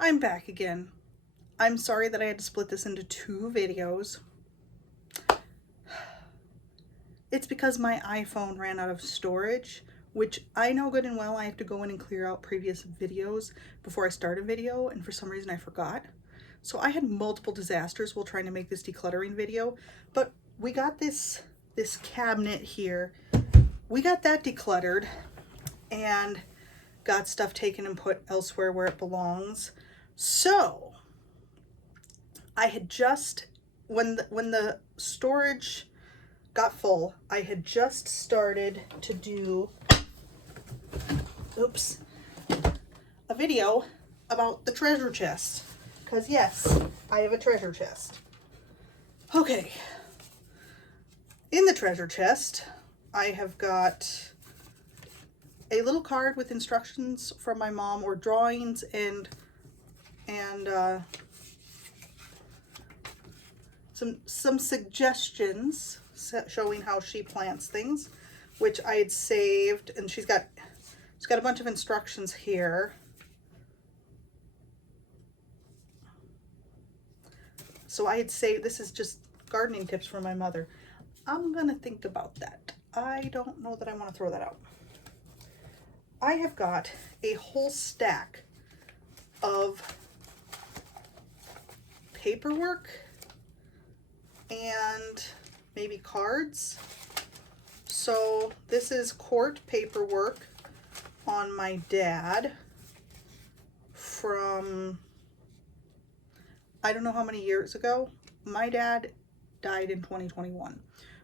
I'm back again. I'm sorry that I had to split this into two videos. It's because my iPhone ran out of storage, which I know good and well I have to go in and clear out previous videos before I start a video, and for some reason I forgot. So I had multiple disasters while trying to make this decluttering video, but we got this cabinet here. We got that decluttered and got stuff taken and put elsewhere where it belongs. So I had just, when the storage got full, I had just started to do, a video about the treasure chest. Because yes, I have a treasure chest. Okay. In the treasure chest, I have got a little card with instructions from my mom, or drawings and some suggestions showing how she plants things, which I had saved, and she's got a bunch of instructions here. So I had saved, this is just gardening tips from my mother. I'm gonna think about that. I don't know that I want to throw that out. I have got a whole stack of paperwork and maybe cards. So this is court paperwork on my dad from I don't know how many years ago. My dad died in 2021.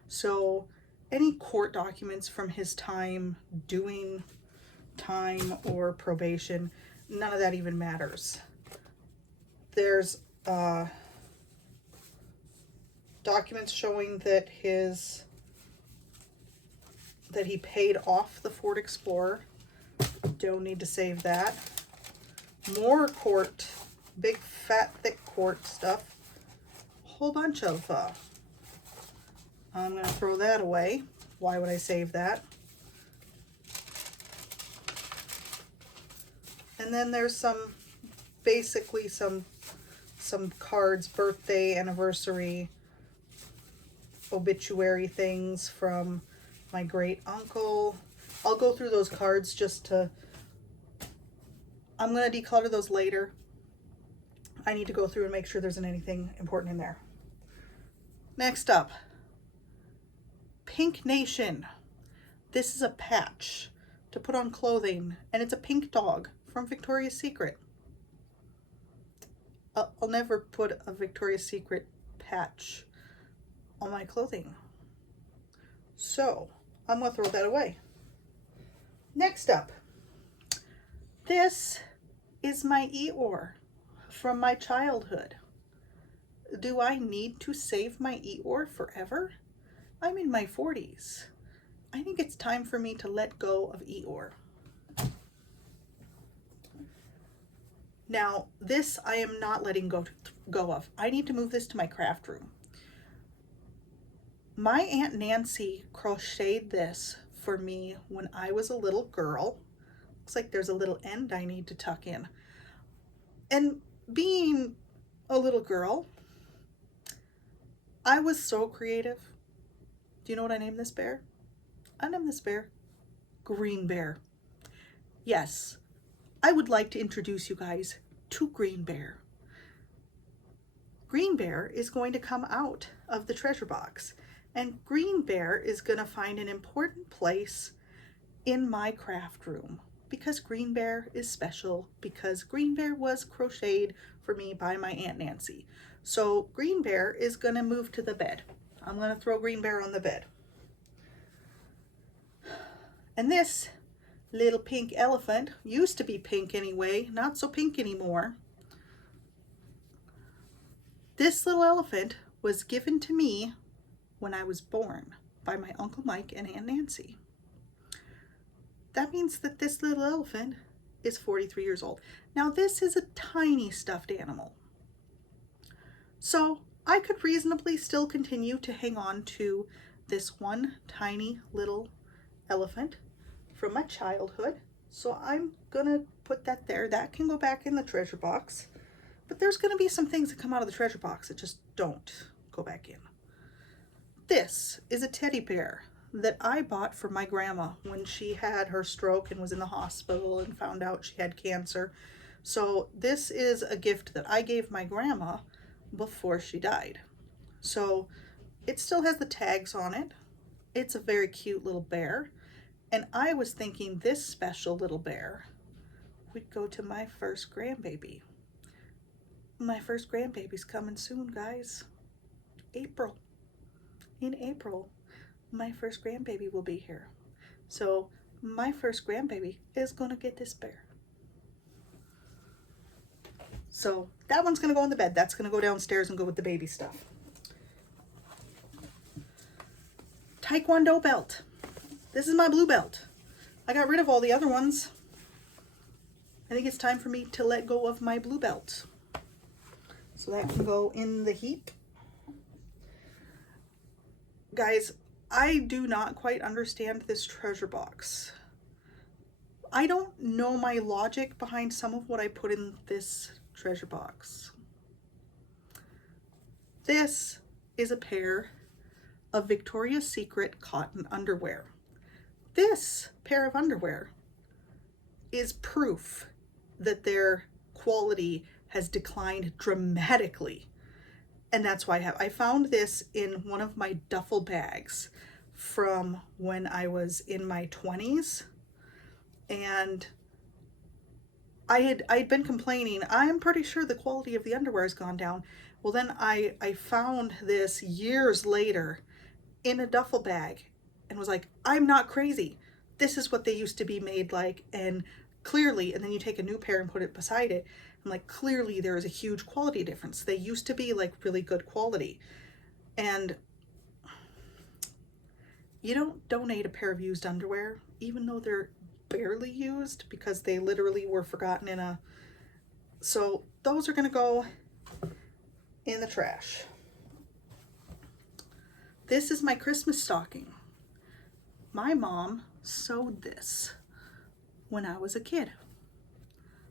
So any court documents from his time doing time or probation, none of that even matters. There's documents showing that he paid off the Ford Explorer. Don't need to save that. More court, big fat thick court stuff. Whole bunch of I'm gonna throw that away. Why would I save that? And then there's basically some cards, birthday, anniversary, obituary things from my great uncle. I'll go through those cards I'm going to declutter those later. I need to go through and make sure there isn't anything important in there. Next up, Pink Nation. This is a patch to put on clothing, and it's a pink dog from Victoria's Secret. I'll never put a Victoria's Secret patch on my clothing, so I'm going to throw that away. Next up, this is my Eeyore from my childhood. Do I need to save my Eeyore forever? I'm in my 40s. I think it's time for me to let go of Eeyore. Now, this I am not letting go of. I need to move this to my craft room. My Aunt Nancy crocheted this for me when I was a little girl. Looks like there's a little end I need to tuck in. And being a little girl, I was so creative. Do you know what I named this bear? I named this bear Green Bear. Yes, I would like to introduce you guys to Green Bear. Green Bear is going to come out of the treasure box, and Green Bear is going to find an important place in my craft room, because Green Bear is special, because Green Bear was crocheted for me by my Aunt Nancy. So Green Bear is going to move to the bed. I'm going to throw Green Bear on the bed. And this little pink elephant, used to be pink anyway, not so pink anymore. This little elephant was given to me when I was born by my Uncle Mike and Aunt Nancy. That means that this little elephant is 43 years old. Now, this is a tiny stuffed animal, so I could reasonably still continue to hang on to this one tiny little elephant from my childhood. So I'm gonna put that there. That can go back in the treasure box. But there's going to be some things that come out of the treasure box that just don't go back in. This is a teddy bear that I bought for my grandma when she had her stroke and was in the hospital and found out she had cancer. So this is a gift that I gave my grandma before she died. So it still has the tags on it. It's a very cute little bear. And I was thinking this special little bear would go to my first grandbaby. My first grandbaby's coming soon, guys. April. In April, my first grandbaby will be here. So my first grandbaby is going to get this bear. So that one's going to go on the bed. That's going to go downstairs and go with the baby stuff. Taekwondo belt. This is my blue belt. I got rid of all the other ones. I think it's time for me to let go of my blue belt. So that can go in the heap. Guys, I do not quite understand this treasure box. I don't know my logic behind some of what I put in this treasure box. This is a pair of Victoria's Secret cotton underwear. This pair of underwear is proof that their quality has declined dramatically. And that's why I found this in one of my duffel bags from when I was in my 20s. And I'd been complaining, I'm pretty sure the quality of the underwear has gone down. Well, then I found this years later in a duffel bag and was like, I'm not crazy. This is what they used to be made like. And clearly, and then you take a new pair and put it beside it. I'm like, clearly there is a huge quality difference. They used to be like really good quality. And you don't donate a pair of used underwear, even though they're barely used, because they literally were forgotten in a... So those are going to go in the trash. This is my Christmas stocking. My mom sewed this when I was a kid.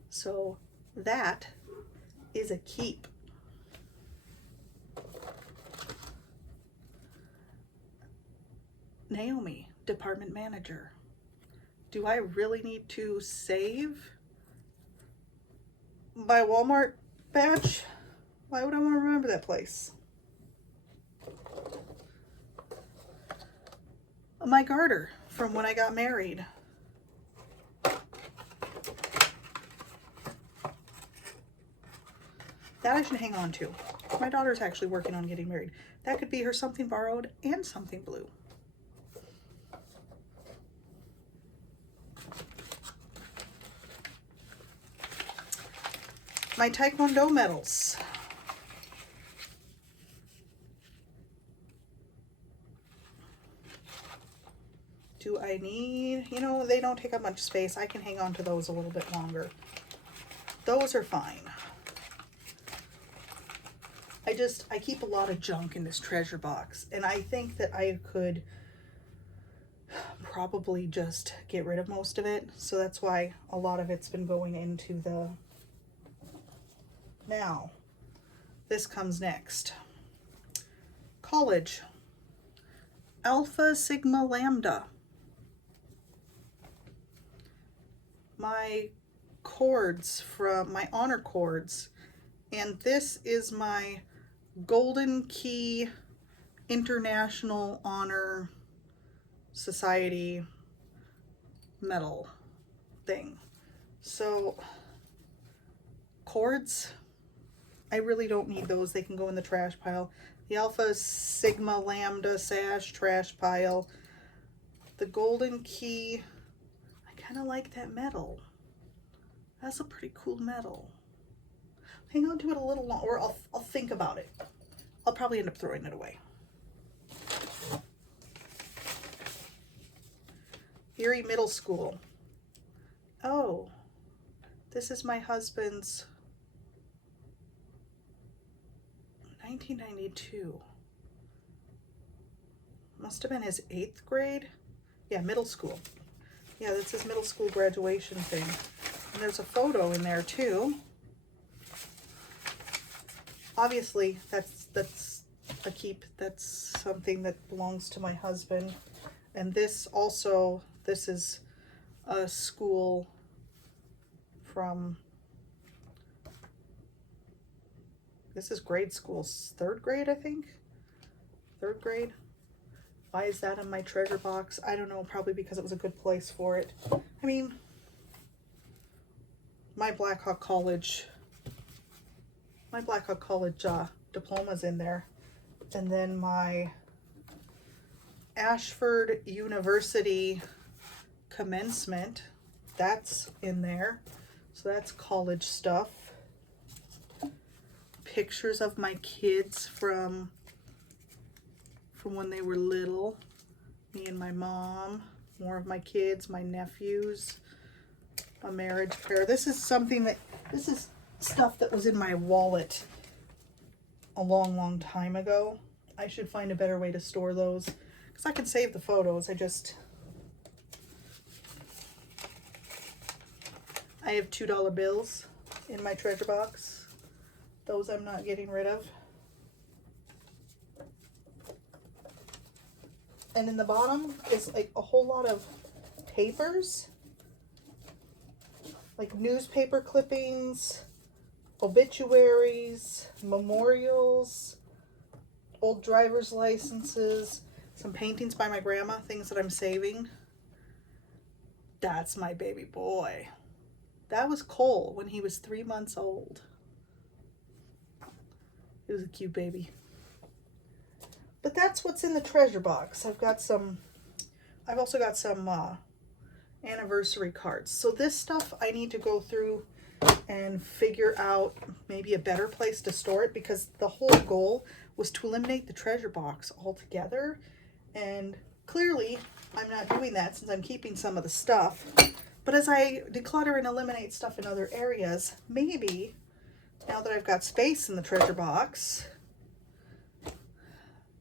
So that is a keep. Naomi, department manager. Do I really need to save my Walmart badge? Why would I want to remember that place? My garter from when I got married. That I should hang on to. My daughter's actually working on getting married. That could be her something borrowed and something blue. My Taekwondo medals. Do I need, you know, they don't take up much space. I can hang on to those a little bit longer. Those are fine. I keep a lot of junk in this treasure box, and I think that I could probably just get rid of most of it. So that's why a lot of it's been going into the... Now, this comes next. College. Alpha Sigma Lambda. My cords from my honor cords. And this is my Golden Key International Honor Society medal thing. So, cords, I really don't need those. They can go in the trash pile. The Alpha Sigma Lambda sash, trash pile. The Golden Key, I kind of like that medal. That's a pretty cool medal. Hang on to it a little longer, or I'll think about it. I'll probably end up throwing it away. Erie Middle School. Oh, this is my husband's 1992. Must have been his 8th grade. Yeah, middle school. Yeah, that's his middle school graduation thing. And there's a photo in there too. Obviously, that's a keep. That's something that belongs to my husband. And this also, this is a school from, this is grade school, 3rd grade, I think. 3rd grade. Why is that in my treasure box? I don't know, probably because it was a good place for it. I mean, my Blackhawk College diploma's in there. And then my Ashford University commencement, that's in there. So that's college stuff. Pictures of my kids from when they were little. Me and my mom. More of my kids, my nephews. A marriage prayer. This is stuff that was in my wallet a long time ago. I should find a better way to store those because I can save the photos. I have $2 bills in my treasure box. Those I'm not getting rid of. And in the bottom is like a whole lot of papers, like newspaper clippings, obituaries, memorials, old driver's licenses, some paintings by my grandma, things that I'm saving. That's my baby boy. That was Cole when he was 3 months old. He was a cute baby. But that's what's in the treasure box. I've also got some anniversary cards. So this stuff I need to go through and figure out maybe a better place to store it, because the whole goal was to eliminate the treasure box altogether. And clearly I'm not doing that since I'm keeping some of the stuff. But as I declutter and eliminate stuff in other areas, maybe now that I've got space in the treasure box,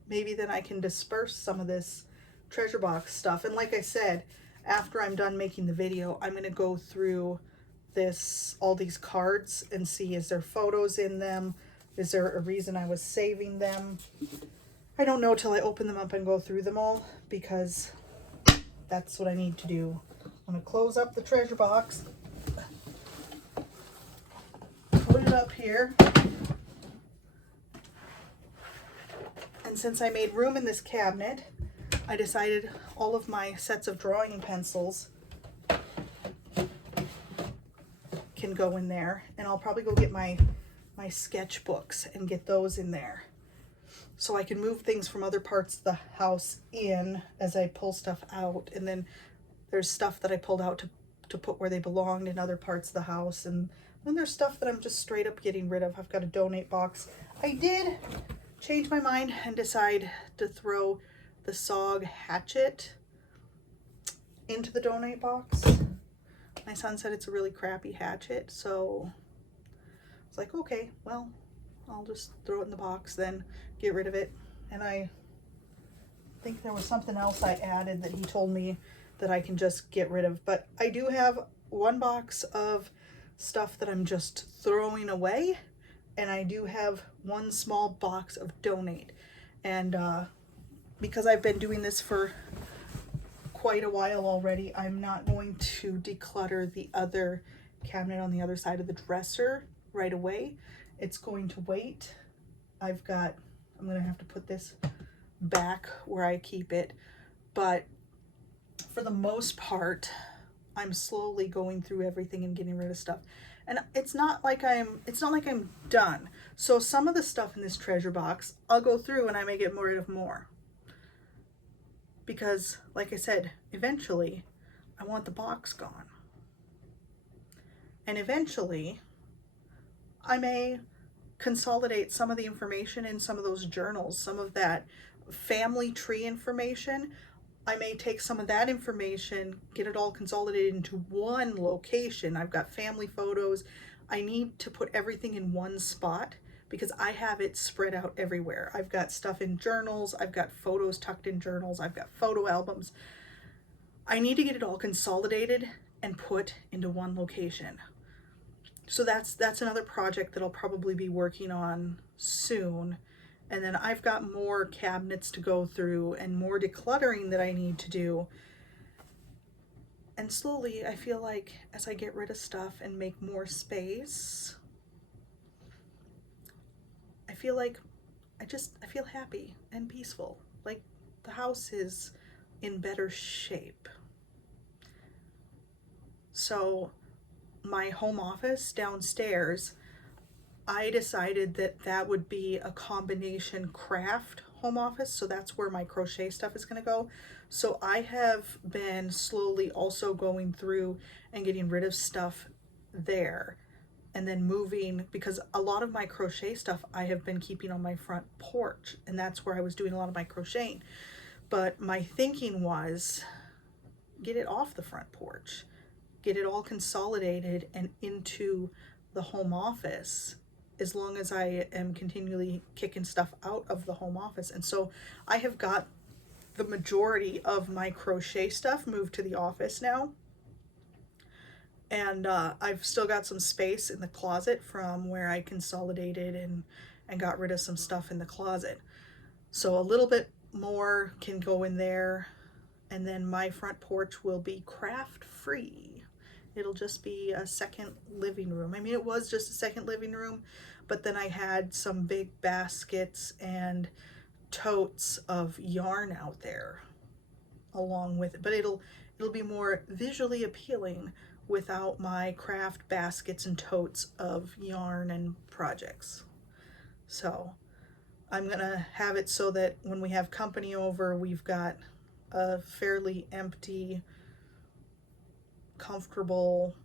maybe then I can disperse some of this treasure box stuff. And like I said, after I'm done making the video, I'm going to go through all these cards and see, is there photos in them? Is there a reason I was saving them? I don't know till I open them up and go through them all, because that's what I need to do. I'm going to close up the treasure box, put it up here. And since I made room in this cabinet, I decided all of my sets of drawing pencils can go in there. And I'll probably go get my sketchbooks and get those in there, so I can move things from other parts of the house in as I pull stuff out. And then there's stuff that I pulled out to put where they belonged in other parts of the house. And then there's stuff that I'm just straight up getting rid of. I've got a donate box. I did change my mind and decide to throw the SOG hatchet into the donate box. My son said it's a really crappy hatchet, so I was like, okay, well, I'll just throw it in the box, then get rid of it. And I think there was something else I added that he told me that I can just get rid of. But I do have one box of stuff that I'm just throwing away, and I do have one small box of donate. And because I've been doing this for quite a while already, I'm not going to declutter the other cabinet on the other side of the dresser right away. It's going to wait. I'm gonna have to put this back where I keep it, but for the most part, I'm slowly going through everything and getting rid of stuff. And it's not like I'm done. So some of the stuff in this treasure box, I'll go through and I may get rid of more. Because, like I said, eventually I want the box gone. And eventually I may consolidate some of the information in some of those journals, some of that family tree information. I may take some of that information, get it all consolidated into one location. I've got family photos. I need to put everything in one spot because I have it spread out everywhere. I've got stuff in journals. I've got photos tucked in journals. I've got photo albums. I need to get it all consolidated and put into one location. So that's another project that I'll probably be working on soon. And then I've got more cabinets to go through and more decluttering that I need to do. And slowly I feel like as I get rid of stuff and make more space, I feel like I feel happy and peaceful. Like the house is in better shape. So my home office downstairs, I decided that that would be a combination craft home office. So that's where my crochet stuff is going to go. So I have been slowly also going through and getting rid of stuff there and then moving, because a lot of my crochet stuff I have been keeping on my front porch, and that's where I was doing a lot of my crocheting. But my thinking was get it off the front porch, get it all consolidated and into the home office, as long as I am continually kicking stuff out of the home office. And so I have got the majority of my crochet stuff moved to the office now. And I've still got some space in the closet from where I consolidated and got rid of some stuff in the closet. So a little bit more can go in there, and then my front porch will be craft free. It'll just be a second living room. I mean, it was just a second living room, but then I had some big baskets and totes of yarn out there along with it. But it'll be more visually appealing without my craft baskets and totes of yarn and projects. So I'm gonna have it so that when we have company over, we've got a fairly empty, comfortable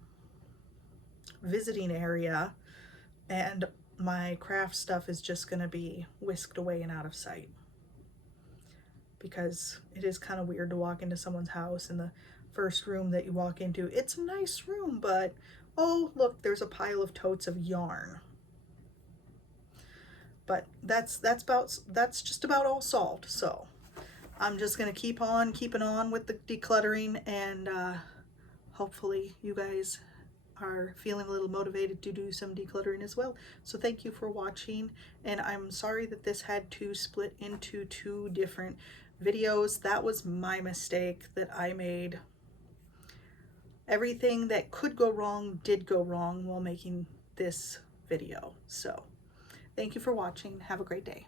visiting area, and my craft stuff is just gonna be whisked away and out of sight, because it is kind of weird to walk into someone's house and the first room that you walk into, it's a nice room, but oh look, there's a pile of totes of yarn. But that's just about all solved. So I'm just gonna keep on keeping on with the decluttering, and hopefully you guys are feeling a little motivated to do some decluttering as well. So thank you for watching, and I'm sorry that this had to split into two different videos. That was my mistake that I made. Everything that could go wrong did go wrong while making this video. So thank you for watching. Have a great day.